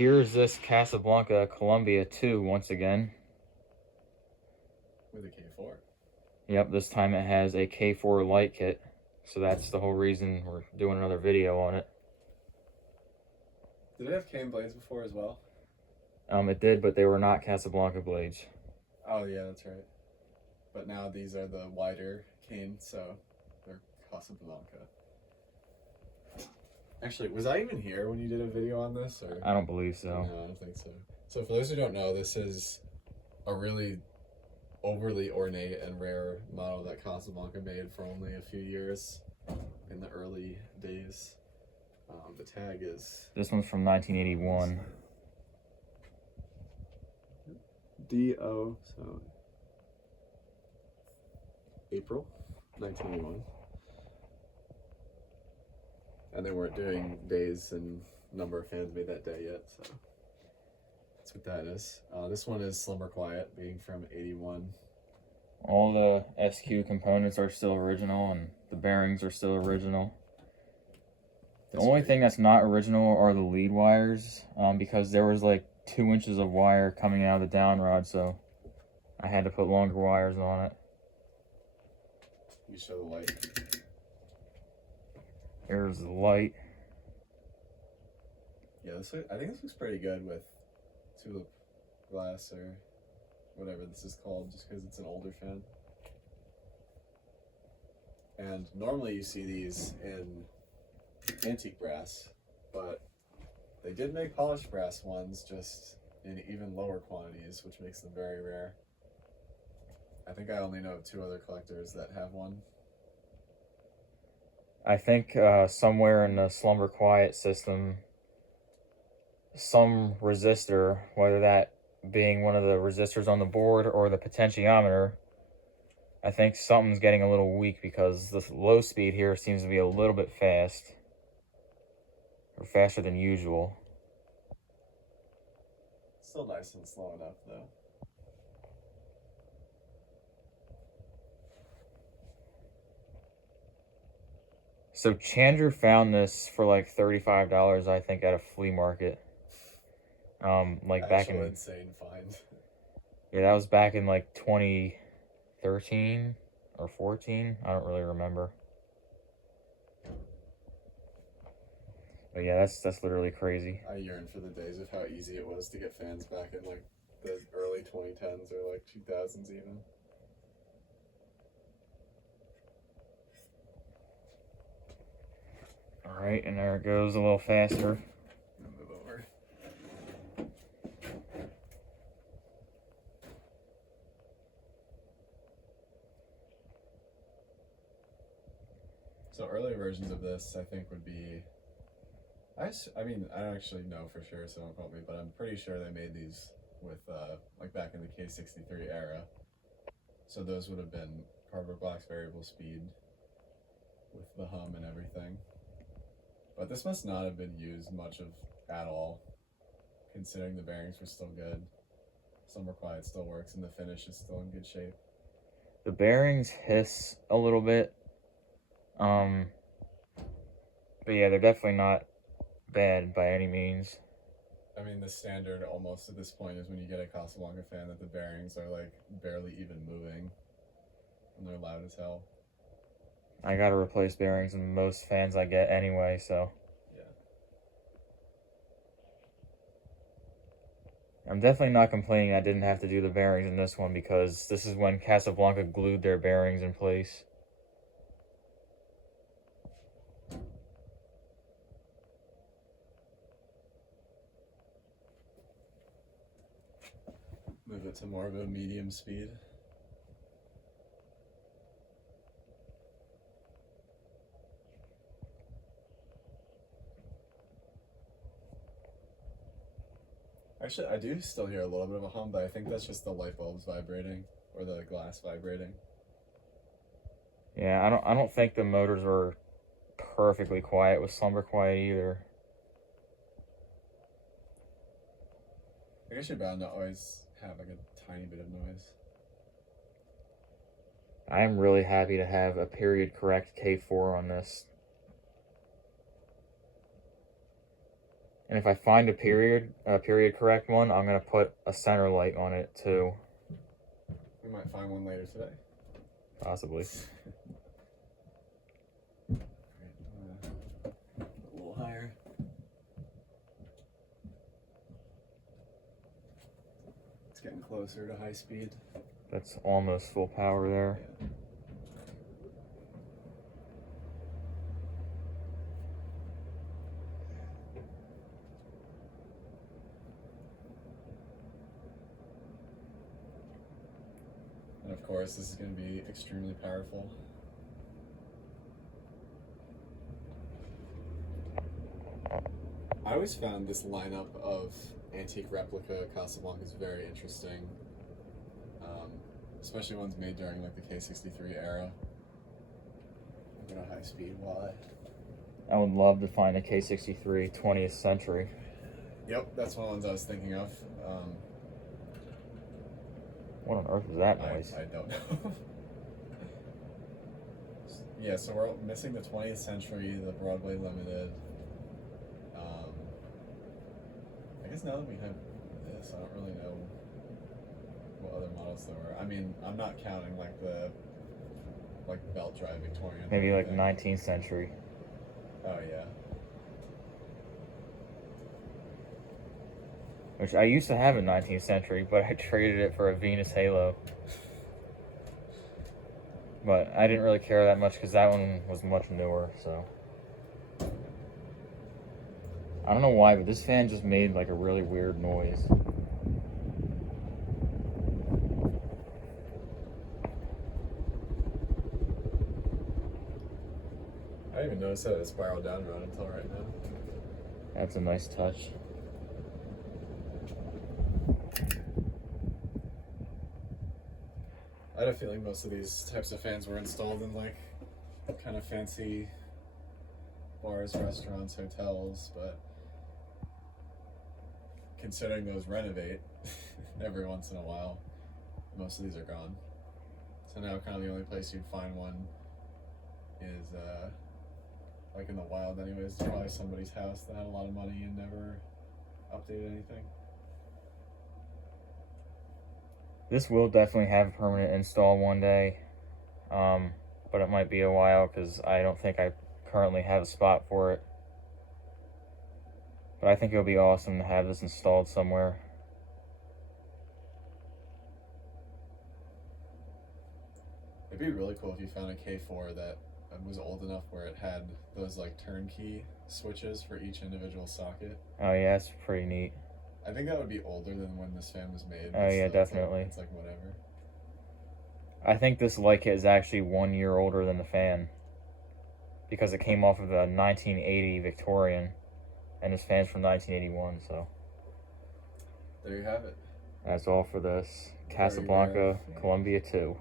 Here's this Casablanca Columbia II once again. With a K4. Yep, this time it has a K4 light kit. So that's the whole reason we're doing another video on it. Did it have cane blades before as well? It did, but they were not Casablanca blades. Oh yeah, that's right. But now these are the wider cane, so they're Casablanca. Actually, was I even here when you did a video on this? Or I don't believe so. No, I don't think so. So for those who don't know, this is a really overly ornate and rare model that Casablanca made for only a few years in the early days. The tag is... This one's from 1981. D.O. So April 1981. And they weren't doing days and number of fans made that day yet, so that's what that is. This one is Slumber Quiet, being from 81. All the SQ components are still original, and the bearings are still original. The only thing that's not original are the lead wires, because there was like 2 inches of wire coming out of the down rod, so I had to put longer wires on it. You show the light. There's the light. Yeah, I think this looks pretty good with tulip glass or whatever this is called, just because it's an older fan. And normally you see these in antique brass, but they did make polished brass ones, just in even lower quantities, which makes them very rare. I think I only know of 2 other collectors that have one. I think somewhere in the Slumber Quiet system, some resistor, whether that being one of the resistors on the board or the potentiometer, I think something's getting a little weak because the low speed here seems to be a little bit fast. Or faster than usual. Still nice and slow enough though. So Chandra found this for like $35, I think, at a flea market. Like back in insane find. Yeah, that was back in like 2013 or 14. I don't really remember. But yeah, that's literally crazy. I yearn for the days of how easy it was to get fans back in like the early 2010s or like 2000s even. Alright, and there it goes a little faster. Move over. So early versions of this, I think, would be... I mean, I don't actually know for sure, so don't quote me, but I'm pretty sure they made these with, like back in the K63 era. So those would have been cardboard box variable speed with the hum and everything. But this must not have been used much of at all, considering the bearings were still good. Slumber Quiet still works and the finish is still in good shape. The bearings hiss a little bit. But yeah, they're definitely not bad by any means. I mean, the standard almost at this point is when you get a Casablanca fan that the bearings are like barely even moving and they're loud as hell. I gotta replace bearings in most fans I get anyway, so. Yeah. I'm definitely not complaining I didn't have to do the bearings in this one, because this is when Casablanca glued their bearings in place. Move it to more of a medium speed. Actually, I do still hear a little bit of a hum, but I think that's just the light bulbs vibrating or the glass vibrating. Yeah, I don't think the motors were perfectly quiet with Slumber Quiet either. I guess you're bound to always have like a tiny bit of noise. I am really happy to have a period correct K4 on this. And if I find a period correct one, I'm gonna put a center light on it too. We might find one later today. Possibly. A little higher. It's getting closer to high speed. That's almost full power there. Yeah. And of course, this is going to be extremely powerful. I always found this lineup of antique replica Casablancas very interesting, especially ones made during like the K63 era. Look at a high-speed Y. I would love to find a K63 20th century. Yep, that's one of the ones I was thinking of. What on earth was that noise? I don't know. Yeah, so we're missing the 20th century, the Broadway Limited. I guess now that we have this, I don't really know what other models there were. I mean, I'm not counting like the belt drive Victorian. Maybe like 19th century. Oh yeah. Which I used to have a 19th century, but I traded it for a Venus Halo. But I didn't really care that much because that one was much newer, so. I don't know why, but this fan just made like a really weird noise. I didn't even notice that it spiraled down around until right now. That's a nice touch. I had a feeling most of these types of fans were installed in like kind of fancy bars, restaurants, hotels, but considering those renovate every once in a while, most of these are gone. So now kind of the only place you'd find one is like in the wild anyways. It's probably somebody's house that had a lot of money and never updated anything. This will definitely have a permanent install one day, but it might be a while because I don't think I currently have a spot for it. But I think it'll be awesome to have this installed somewhere. It'd be really cool if you found a K4 that was old enough where it had those like turnkey switches for each individual socket. Oh yeah, it's pretty neat. I think that would be older than when this fan was made. Oh yeah, definitely. It's like whatever. I think this light kit is actually 1 year older than the fan because it came off of a 1980 Victorian, and this fan's from 1981. So there you have it. that's all for this Casablanca Columbia II.